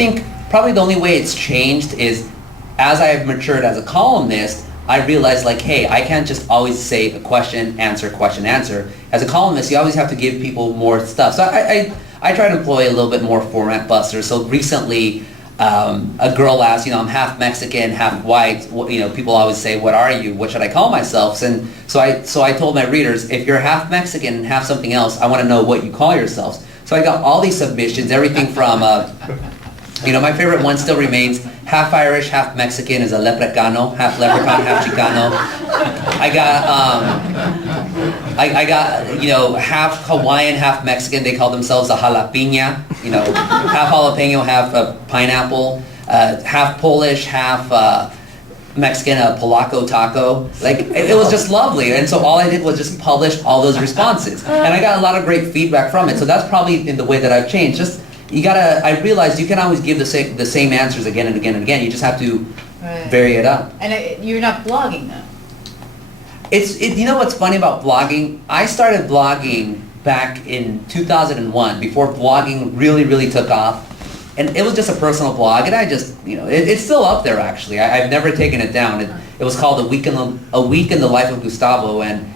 think probably the only way it's changed is as I've matured as a columnist, I realized like, hey, I can't just always say a question, answer. As a columnist, you always have to give people more stuff. So I try to employ a little bit more format buster. So recently, a girl asked, I'm half Mexican, half white. People always say, what are you? What should I call myself? And so I told my readers, if you're half Mexican and half something else, I want to know what you call yourselves. So I got all these submissions, everything from, my favorite one still remains, half Irish, half Mexican is a leprechaun, half leprechaun, half Chicano. I got, half Hawaiian, half Mexican, they call themselves a jalapena, half jalapeno, half pineapple, half Polish, half Mexican, a Polaco taco. Like, it was just lovely. And so all I did was just publish all those responses. And I got a lot of great feedback from it. So that's probably in the way that I've changed. Just, I realized you can always give the same answers again and again and again. You just have to vary it up. And you're not blogging though. You know what's funny about blogging? I started blogging back in 2001, before blogging really, really took off. And it was just a personal blog, and I just, it's still up there actually. I've never taken it down. It was called A Week in the Life of Gustavo, and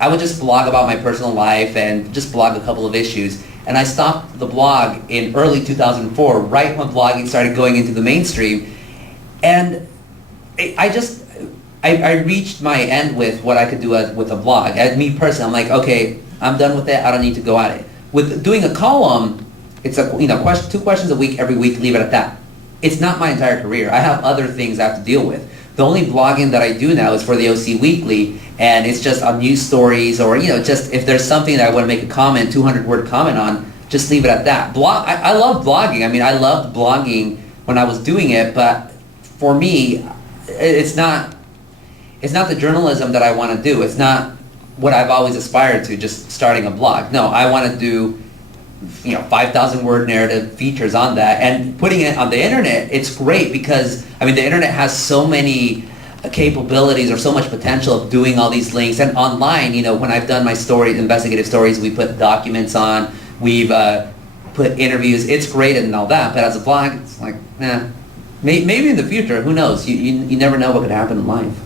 I would just blog about my personal life and just blog a couple of issues. And I stopped the blog in early 2004, right when blogging started going into the mainstream. And I reached my end with what I could do with a blog. As me personally, I'm like, okay, I'm done with it. I don't need to go at it. With doing a column, it's two questions a week, every week, leave it at that. It's not my entire career. I have other things I have to deal with. The only blogging that I do now is for the OC Weekly, and it's just on news stories or, just if there's something that I want to make a comment, 200-word comment on, just leave it at that. I love blogging. I mean, I loved blogging when I was doing it, but for me, it's not the journalism that I want to do. It's not what I've always aspired to, just starting a blog. No, I want to do 5,000-word narrative features on that, and putting it on the internet. It's great because the internet has so many capabilities or so much potential of doing all these links. And online, when I've done my investigative stories, we put documents on, we've put interviews. It's great and all that, but as a blog, it's like, nah. Maybe in the future, who knows? You never know what could happen in life.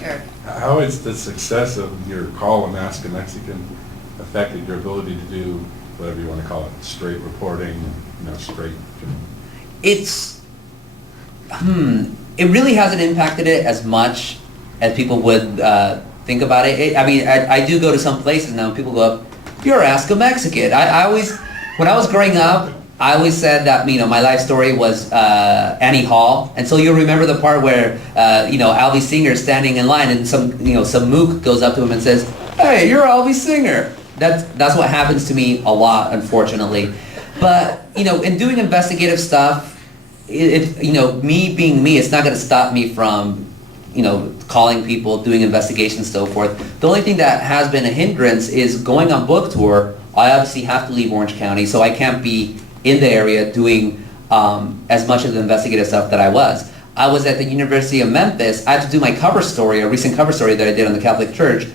Eric. How has the success of your column, Ask a Mexican, affected your ability to do whatever you want to call it, straight reporting, straight? It really hasn't impacted it as much as people would think about it. I do go to some places now and people go up, you're Ask a Mexican. I always, when I was growing up, I always said that, my life story was Annie Hall. And so you'll remember the part where, Albie Singer's standing in line and some mook goes up to him and says, hey, you're Albie Singer. That's what happens to me a lot, unfortunately. But, in doing investigative stuff, me being me, it's not going to stop me from, calling people, doing investigations, so forth. The only thing that has been a hindrance is going on book tour. I obviously have to leave Orange County, so I can't be in the area doing as much of the investigative stuff that I was. I was at the University of Memphis. I had to do my cover story, a recent cover story that I did on the Catholic Church.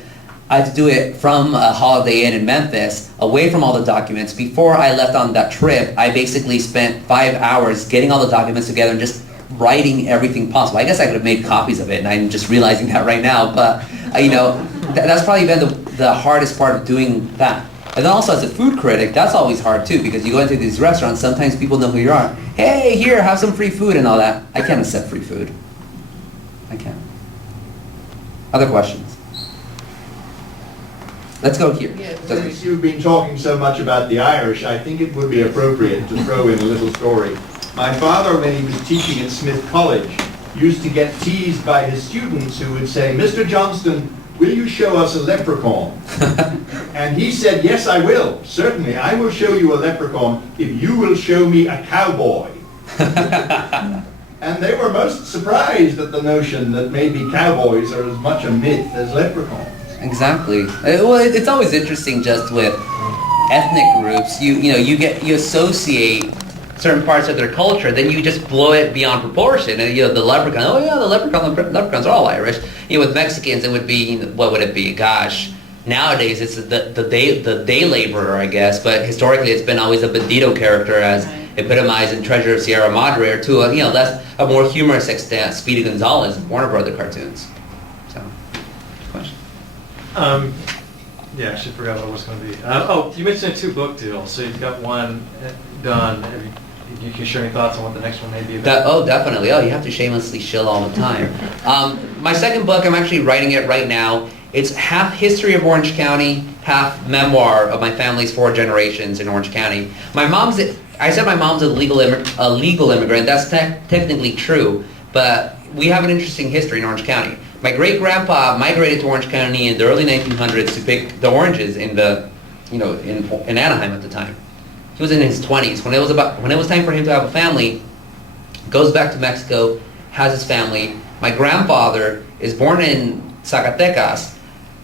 I had to do it from a Holiday Inn in Memphis, away from all the documents. Before I left on that trip, I basically spent 5 hours getting all the documents together and just writing everything possible. I guess I could have made copies of it, and I'm just realizing that right now. But, that's probably been the hardest part of doing that. And then also as a food critic, that's always hard too, because you go into these restaurants, sometimes people know who you are. Hey, here, have some free food and all that. I can't accept free food. I can't. Other questions? Let's go here. Since you've been talking so much about the Irish, I think it would be appropriate to throw in a little story. My father, when he was teaching at Smith College, used to get teased by his students who would say, Mr. Johnston, will you show us a leprechaun? And he said, yes, I will. Certainly, I will show you a leprechaun if you will show me a cowboy. And they were most surprised at the notion that maybe cowboys are as much a myth as leprechauns. Exactly. Well, it's always interesting just with ethnic groups. You associate certain parts of their culture, then you just blow it beyond proportion. And the leprechaun, oh yeah, the leprechauns are all Irish. With Mexicans, it would be, what would it be? Gosh, nowadays it's the day laborer, I guess. But historically, it's been always a bandito character, as epitomized in Treasure of Sierra Madre, or to a more humorous extent, Speedy Gonzales in Warner Brother cartoons. So, question. Yeah, I should forgot what it was going to be. Oh, you mentioned 2 book deals, so you've got one done. You can share any thoughts on what the next one may be about? Definitely. You have to shamelessly shill all the time. My second book, I'm actually writing it right now. It's half history of Orange County, half memoir of my family's 4 generations in Orange County. I said my mom's a legal immigrant. That's technically true, but we have an interesting history in Orange County. My great-grandpa migrated to Orange County in the early 1900s to pick the oranges in Anaheim at the time. He was in his 20s. When it was time for him to have a family, goes back to Mexico, has his family. My grandfather is born in Zacatecas,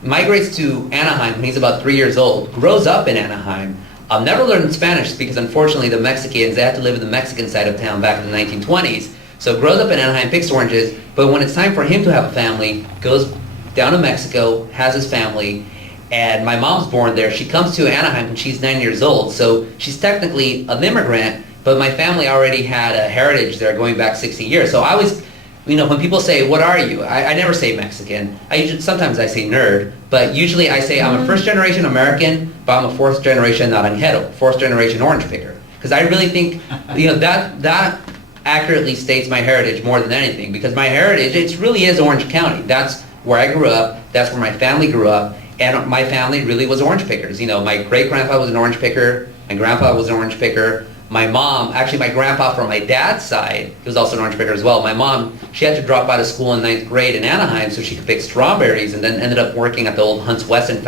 migrates to Anaheim when he's about 3 years old, grows up in Anaheim, never learned Spanish because unfortunately the Mexicans, they had to live in the Mexican side of town back in the 1920s. So grows up in Anaheim, picks oranges, but when it's time for him to have a family, goes down to Mexico, has his family, and my mom's born there. She comes to Anaheim when she's 9 years old, so she's technically an immigrant, but my family already had a heritage there going back 60 years. So I was, when people say, what are you? I never say Mexican. Sometimes I say nerd, but usually I say I'm a first-generation American, but I'm a fourth-generation Naranjero, fourth-generation orange picker. Because I really think, that accurately states my heritage more than anything, because my heritage, it really is Orange County. That's where I grew up, that's where my family grew up, and my family really was orange pickers. My great-grandpa was an orange picker, my grandpa was an orange picker, my mom, actually my grandpa from my dad's side, he was also an orange picker as well. My mom, she had to drop out of school in 9th grade in Anaheim so she could pick strawberries, and then ended up working at the old Hunts Weston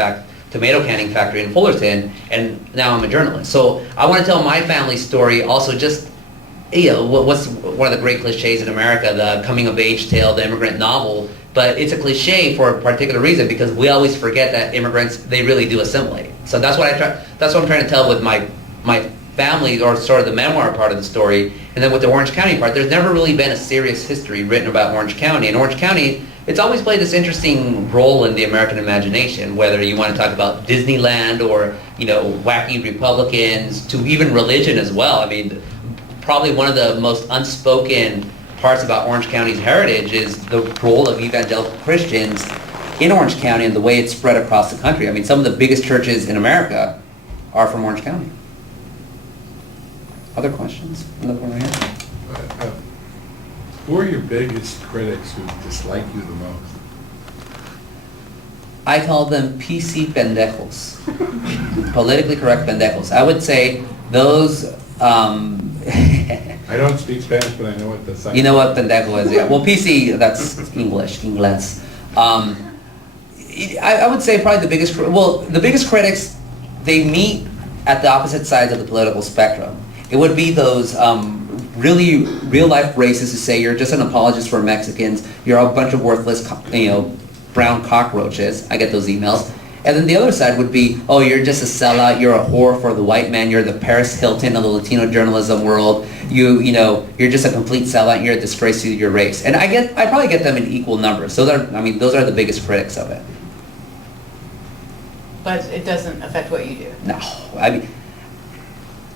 tomato canning factory in Fullerton, and now I'm a journalist. So I want to tell my family story also, just what's one of the great cliches in America, the coming-of-age tale, the immigrant novel, but it's a cliche for a particular reason, because we always forget that immigrants, they really do assimilate. So that's what I'm trying to tell with my family, or sort of the memoir part of the story. And then with the Orange County part, there's never really been a serious history written about Orange County. And Orange County, it's always played this interesting role in the American imagination, whether you want to talk about Disneyland or, wacky Republicans, to even religion as well. I mean, probably one of the most unspoken parts about Orange County's heritage is the role of evangelical Christians in Orange County and the way it's spread across the country. I mean, some of the biggest churches in America are from Orange County. Other questions? Another one right here. Who are your biggest critics who dislike you the most? I call them PC pendejos. Politically correct pendejos. I would say those... I don't speak Spanish, but I know what the second... You know what pendejo is, yeah. Well, PC, that's English, ingles. I would say probably the biggest critics, they meet at the opposite sides of the political spectrum. It would be those really real-life racists who say you're just an apologist for Mexicans, you're a bunch of worthless, brown cockroaches. I get those emails. And then the other side would be, oh, you're just a sellout, you're a whore for the white man, you're the Paris Hilton of the Latino journalism world, you're just a complete sellout, you're a disgrace to your race. And I probably get them in equal numbers. So those are the biggest critics of it. But it doesn't affect what you do. No, I mean,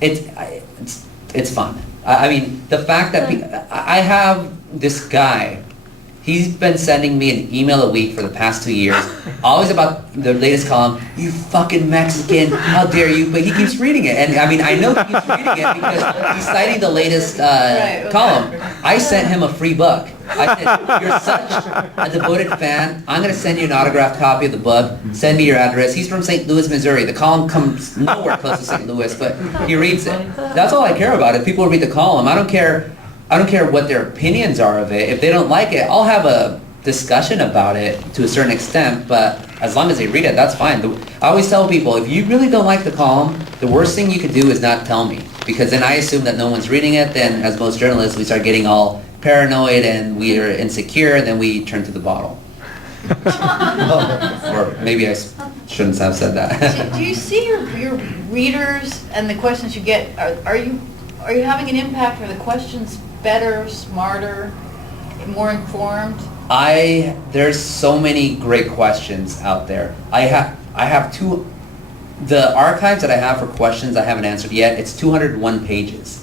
it's fun. I mean, the fact that I have this guy, he's been sending me an email a week for the past 2 years, always about the latest column. You fucking Mexican, how dare you? But he keeps reading it, and I mean, I know he keeps reading it because he's citing the latest column. I sent him a free book. I said, you're such a devoted fan, I'm going to send you an autographed copy of the book. Send me your address. He's from St. Louis, Missouri. The column comes nowhere close to St. Louis, but he reads it. That's all I care about. If people read the column, I don't care what their opinions are of it. If they don't like it, I'll have a discussion about it to a certain extent, but as long as they read it, that's fine. I always tell people, if you really don't like the column, the worst thing you could do is not tell me, because then I assume that no one's reading it. Then, as most journalists, we start getting all paranoid and we are insecure, and then we turn to the bottle. Or maybe I shouldn't have said that. Do you see your readers and the questions you get, are you having an impact? Are the questions better, smarter, more informed? There's so many great questions out there. I have the archives that I have for questions I haven't answered yet. It's 201 pages.